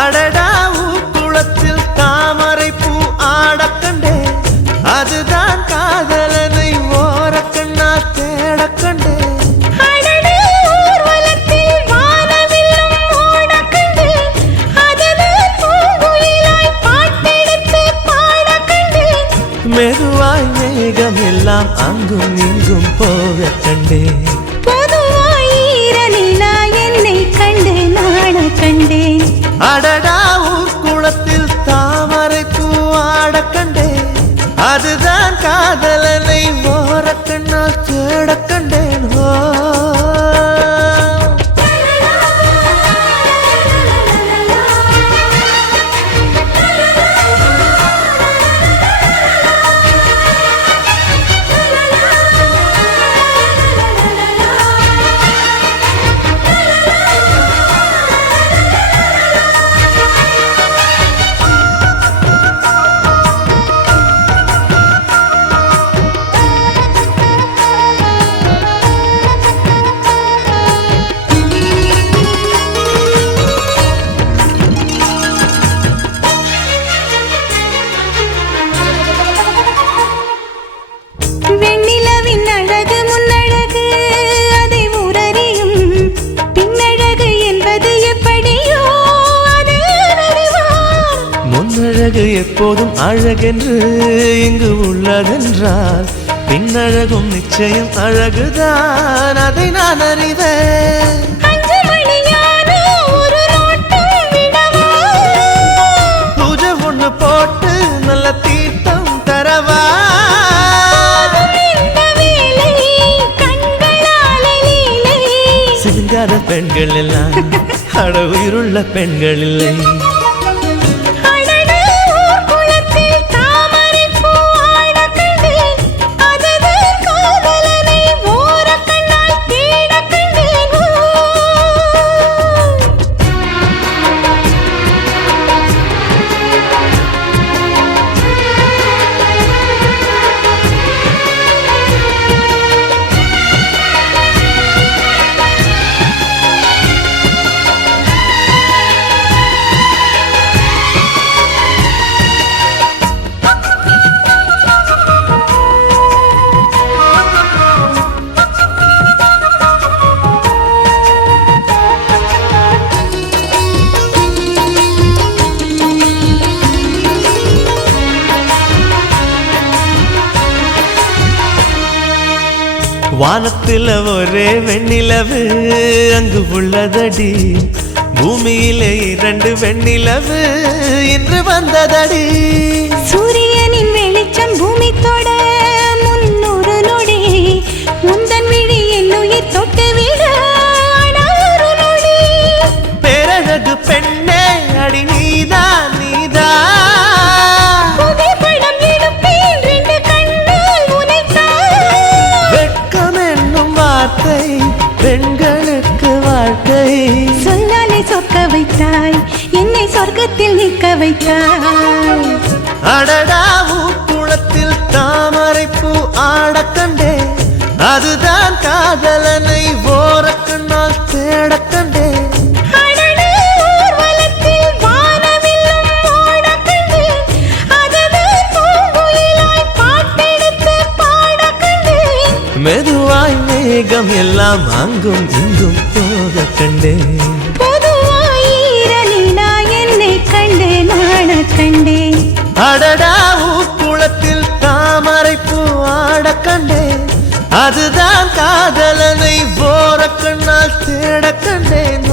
அடடா குளத்தில் தாமரை பூ ஆடக்கண்டே அதுதான் காதலனை ஓரக்கண்ணா தேடக்கண்டே மெதுவாய் மேகம் எல்லாம் அங்கும் இங்கும் போக கண்டே பொதுவாய் ஈரநிலா என்னை கண்டு நாட கண்டேன் அடடா குளத்தில் தாமரை பூ ஆடக்கண்டே அதுதான் காதலனை ஓரக்கண்ணால் தேடக்கண்டேன் வெண்ணிலவின் அழகு முன்னழகு அதை உரறியும் பின்னழகு என்பது எப்படியோ அதை அறிவார் முன்னழகு எப்போதும் அழகென்று இங்கு உள்ளதென்றால் பின்னழகும் நிச்சயம் அழகுதான் அதை நான் அறிவேன் பூஜை ஒண்ணு போட்டு நல்ல தீர்த்தம் தரவா சிங்கார பெண்கள் எல்லாம் அட உயிருள்ள பெண்கள் இல்லை வானத்தில் ஒரே வெண்ணிலவு அங்கு உள்ளதடி பூமியிலே 2 வெண்ணிலவு இன்று வந்ததடி சூரியனின் வெளிச்சம் பூமி தொட 300 நொடி உந்தன் விழி என் உயிர் தொட்டு விட ஒரு நொடி பேரழகு பெண்ணே அடி நீதான் புகைப்படம் எடுப்பேன் 2 கண்ணால் உனைத்தான் வெட்கம் என்னும் வார்த்தை பெண்களுக்கு வாழ்க்கை சொல்லாலே சொக்க வைத்தாய் என்னை சொர்க்கத்தில் நிற்க வைத்தாய் அடடா குளத்தில் தாமரை பூ ஆடக்கண்டே அதுதான் காதலனை ஓரக்கண்ணால் தேடக்கண்டே மெதுவாய் மேகம் எல்லாம் அங்கும் இங்கும் போக கண்டே பொதுவாய் ஈரநிலா என்னை கண்டு நாட கண்டேன் அடடா குளத்தில் தாமரை பூ ஆடக்கண்டே அதுதான் காதலனை ஓரக்கண்ணால் தேடக்கண்டேன்